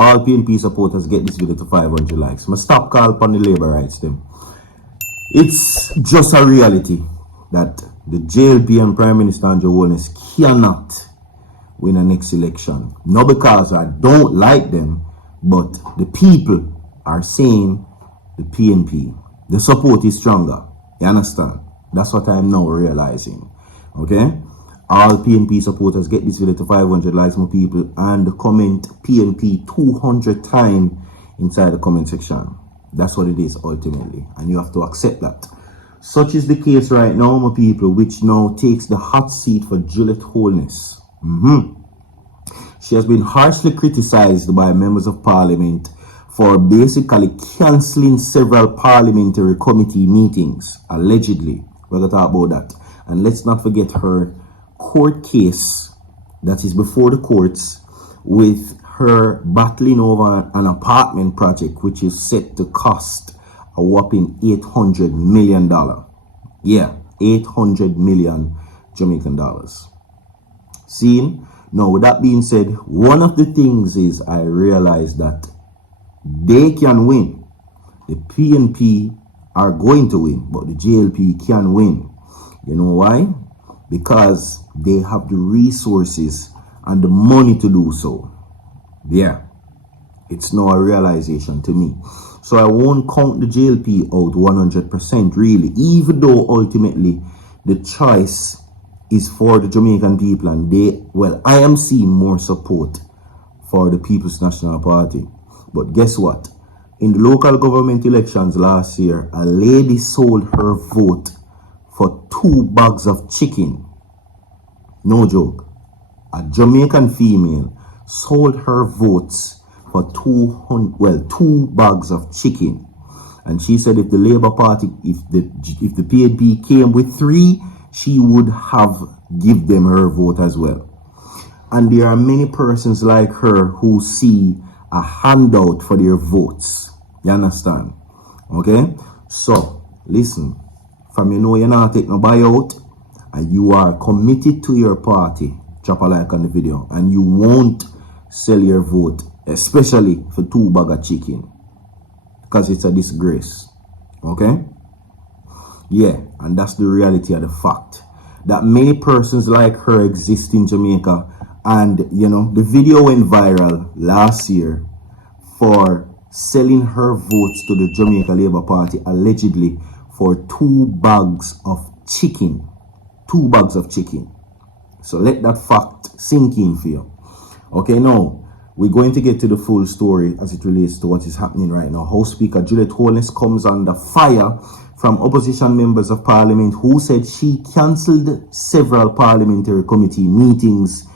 All PNP supporters get this video to 500 likes. I'ma stop call upon the labor rights them. It's just a reality that the JLP and Prime Minister Juliet Holness cannot win a next election. Not because I don't like them, but the people are saying the PNP. The support is stronger. You understand? That's what I'm now realizing. Okay? All PNP supporters get this video to 500 likes, my people, and comment PNP 200 times inside the comment section. That's what it is ultimately, and you have to accept that. Such is the case right now, my people, which now takes the hot seat for Juliet Holness. She has been harshly criticized by members of parliament for basically cancelling several parliamentary committee meetings, allegedly. We're going to talk about that. And let's not forget her court case that is before the courts with her battling over an apartment project which is set to cost a whopping $800 million. Yeah, 800 million Jamaican dollars. See? Now, with that being said, one of the things is I realized that they can win. The PNP are going to win, but the JLP can win. You know why? Because they have the resources and the money to do so. Yeah, it's now a realization to me. So I won't count the JLP out 100% really, even though ultimately the choice is for the Jamaican people, and I am seeing more support for the People's National Party. But guess what? In the local government elections last year, a lady sold her vote for 2 bags of chicken. No joke. A Jamaican female sold her votes for 2 bags of chicken. And she said if the Labour Party, if the PNP came with 3, she would have give them her vote as well. And there are many persons like her who see a handout for their votes. You understand? Okay? So, listen. From you know you're not taking no buyout and you are committed to your party, drop a like on the video, and you won't sell your vote, especially for 2 bags of chicken, because it's a disgrace. Okay? Yeah, and that's the reality of the fact that many persons like her exist in Jamaica. And you know, the video went viral last year for selling her votes to the Jamaica Labour Party allegedly for 2 bags of chicken. 2 bags of chicken. So let that fact sink in for you. Okay, now we're going to get to the full story as it relates to what is happening right now. House Speaker Juliet Holness comes under fire from opposition members of parliament who said she cancelled several parliamentary committee meetings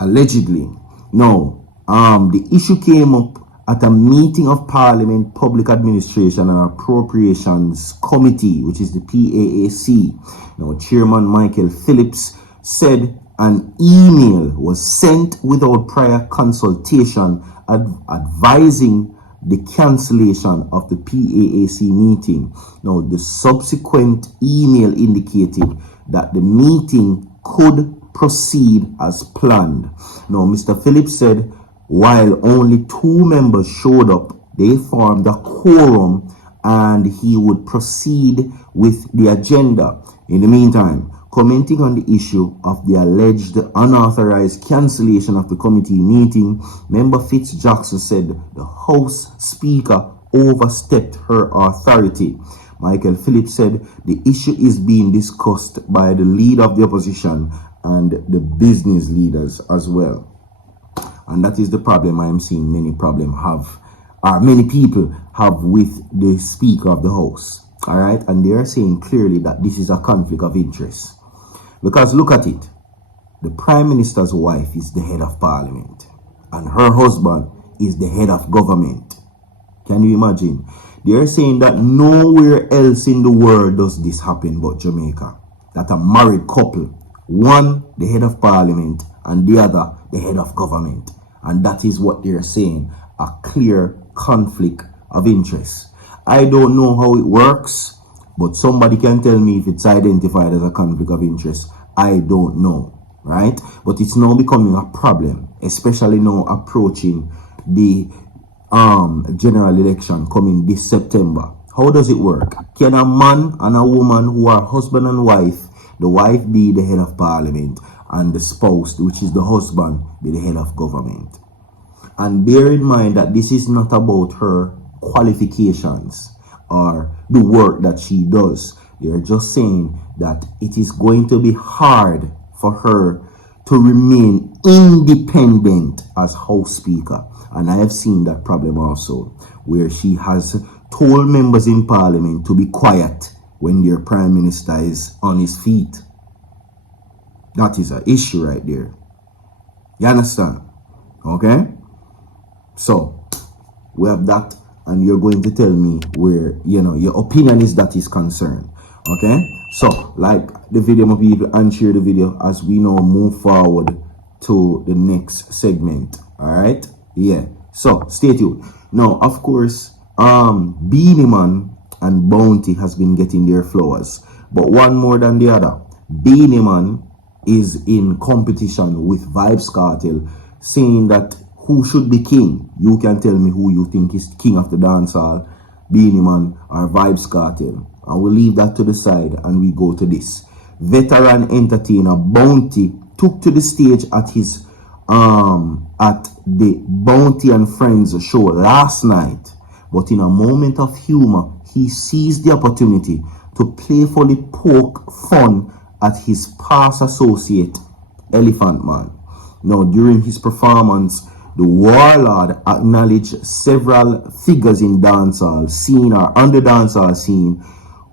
allegedly. Now, the issue came up at a meeting of Parliament Public Administration and Appropriations Committee, which is the PAAC. Now, Chairman Michael Phillips said an email was sent without prior consultation advising the cancellation of the PAAC meeting. Now, the subsequent email indicated that the meeting could proceed as planned. Now, Mr. Phillips said while only 2 members showed up, they formed a quorum and he would proceed with the agenda. In the meantime, commenting on the issue of the alleged unauthorized cancellation of the committee meeting, Member Fitz Jackson said the House Speaker overstepped her authority. Michael Phillips said the issue is being discussed by the leader of the opposition and the business leaders as well. And that is the problem I am seeing many people have with the Speaker of the House. Alright, and they are saying clearly that this is a conflict of interest. Because look at it. The Prime Minister's wife is the head of Parliament, and her husband is the head of government. Can you imagine? They are saying that nowhere else in the world does this happen but Jamaica. That a married couple, one the head of Parliament and the other the head of government. And that is what they are saying, a clear conflict of interest. I don't know how it works, but somebody can tell me if it's identified as a conflict of interest. I don't know, right? But it's now becoming a problem, especially now approaching the general election coming this September. How does it work? Can a man and a woman who are husband and wife, the wife be the head of parliament and the spouse, which is the husband, be the head of government? And bear in mind that this is not about her qualifications or the work that she does. They're just saying that it is going to be hard for her to remain independent as House Speaker. And I have seen that problem also, where she has told members in Parliament to be quiet when their Prime Minister is on his feet. That is an issue right there. You understand? Okay? So, we have that, and you're going to tell me where, your opinion is that is concerned. Okay? So, like the video, my people, and share the video as we now move forward to the next segment. Alright? Yeah. So, stay tuned. Now, of course, Beanie Man and Bounty has been getting their flowers, but one more than the other. Beanie Man is in competition with Vybz Kartel, saying that who should be king. You can tell me who you think is king of the dancehall, Beanie Man or Vybz Kartel. And we'll leave that to the side and we go to this. Veteran entertainer Bounty took to the stage at his at the Bounty and Friends show last night, but in a moment of humor, he seized the opportunity to playfully poke fun at his past associate, Elephant Man. Now, during his performance, the warlord acknowledged several figures in dancehall scene or on the dancehall scene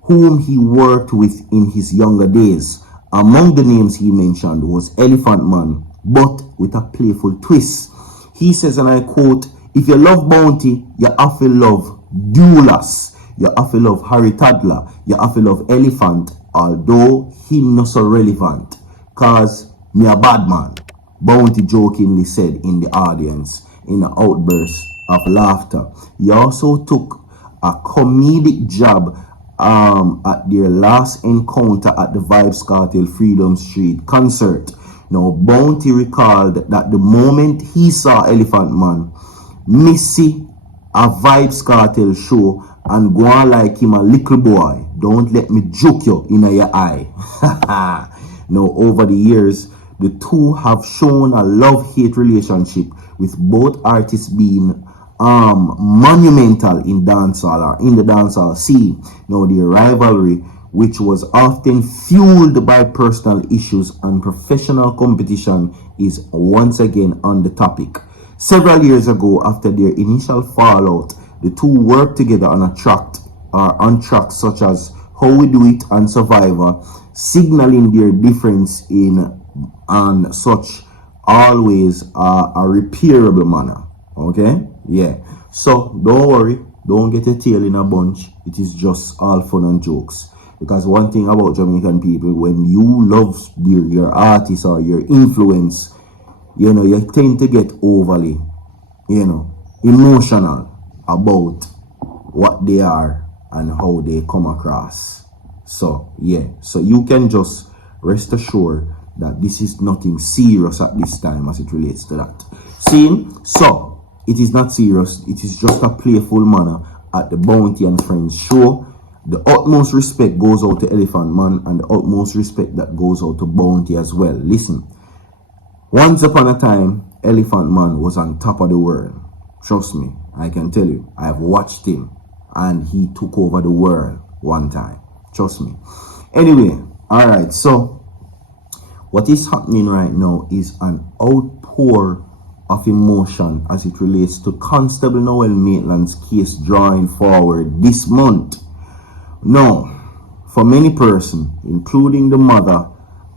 whom he worked with in his younger days. Among the names he mentioned was Elephant Man, but with a playful twist. He says, and I quote, "If you love Bounty, you have to love Dulas. You have to love Harry Toddler. You have to love Elephant, although he not so relevant. Cause me a bad man," Bounty jokingly said in the audience in an outburst of laughter. He also took a comedic jab at their last encounter at the Vybz Kartel Freedom Street concert. Now, Bounty recalled that the moment he saw Elephant Man, Missy a Vybz Kartel show and go on like him a little boy. Don't let me juke you in your eye. Now, over the years, the two have shown a love-hate relationship, with both artists being monumental in dancehall or in the dancehall scene. Now, their rivalry, which was often fueled by personal issues and professional competition, is once again on the topic. Several years ago, after their initial fallout, the two worked together on on tracks such as How We Do It and Survivor, signaling their difference in and such always a repairable manner. Okay? Yeah. So don't worry, don't get a tail in a bunch. It is just all fun and jokes. Because one thing about Jamaican people, when you love your artist or your influence, you tend to get overly, emotional about what they are and how they come across. So, yeah. So you can just rest assured that this is nothing serious at this time as it relates to that. See? So, it is not serious. It is just a playful manner at the Bounty and Friends show. The utmost respect goes out to Elephant Man, and the utmost respect that goes out to Bounty as well. Listen, once upon a time, Elephant Man was on top of the world. Trust me, I can tell you. I have watched him, and he took over the world one time. Trust me. Anyway, alright, so what is happening right now is an outpour of emotion as it relates to Constable Noel Maitland's case drawing forward this month. Now, for many persons, including the mother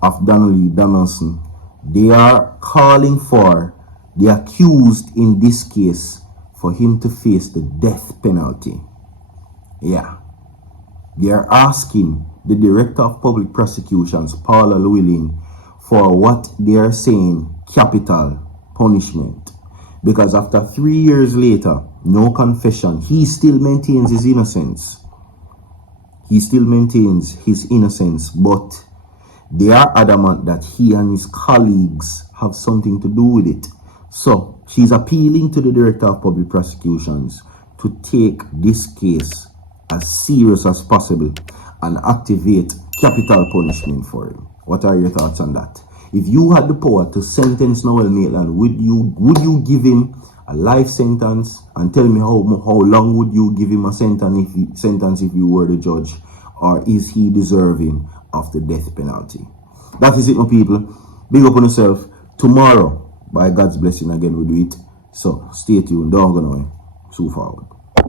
of Donnelly Donaldson, they are calling for the accused in this case for him to face the death penalty. Yeah. They are asking the Director of Public Prosecutions, Paula Llewellyn, for what they are saying capital punishment. Because after 3 years later, no confession, he still maintains his innocence. He still maintains his innocence, but they are adamant that he and his colleagues have something to do with it. So she's appealing to the Director of Public Prosecutions to take this case as serious as possible and activate capital punishment for him. What are your thoughts on that? If you had the power to sentence Noel Maitland, would you give him a life sentence? And tell me how long would you give him a sentence if you were the judge? Or is he deserving of the death penalty? That is it, my people. Big up on yourself. Tomorrow, by God's blessing again, we'll do it. So stay tuned. Don't go nowhere. So forward.